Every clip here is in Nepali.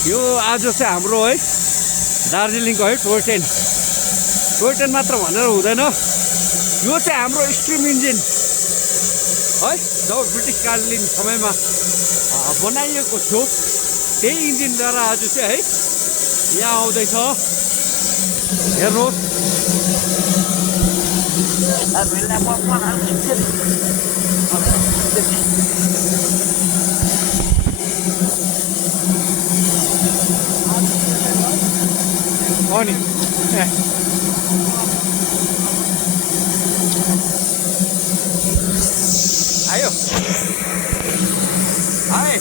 यो आज चाहिँ हाम्रो है दार्जिलिङको है टोय ट्रेन मात्र भनेर हुँदैन। यो चाहिँ हाम्रो स्ट्रिम इन्जिन है, जब ब्रिटिसकालीन समयमा बनाइएको थियो त्यही इन्जिनद्वारा आज चाहिँ है यहाँ आउँदैछ। हेर्नुहोस् अनि आयो आए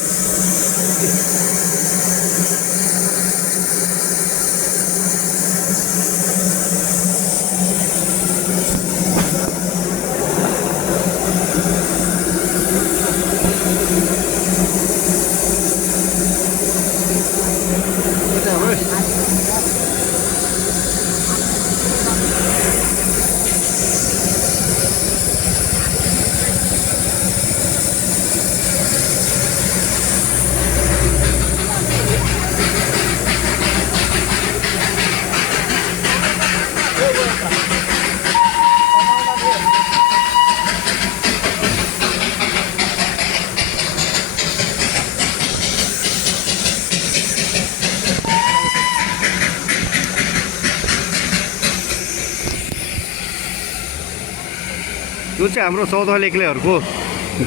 यो चाहिँ हाम्रो 14 एक्लैहरूको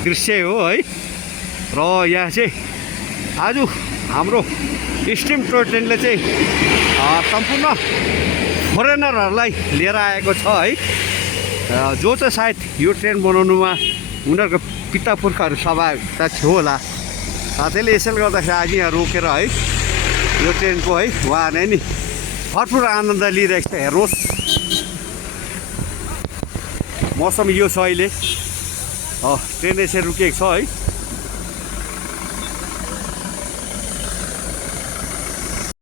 दृश्य हो है। र यहाँ चाहिँ आज हाम्रो स्ट्रिम टोय ट्रेनले चाहिँ सम्पूर्ण फरेनरहरूलाई लिएर आएको छ है। जो चाहिँ सायद यो ट्रेन बनाउनुमा उनीहरूको पिता पुर्खाहरू सहभागिता थियो होला। त्यसले यसैले गर्दाखेरि आज यहाँ रोकेर है यो ट्रेनको है उहाँहरूले नि भरपुर आनन्द लिइरहेको छ। हेर्नुहोस् मौसम यो छ अहिले, ट्रेन यसरी रोकिएको छ है।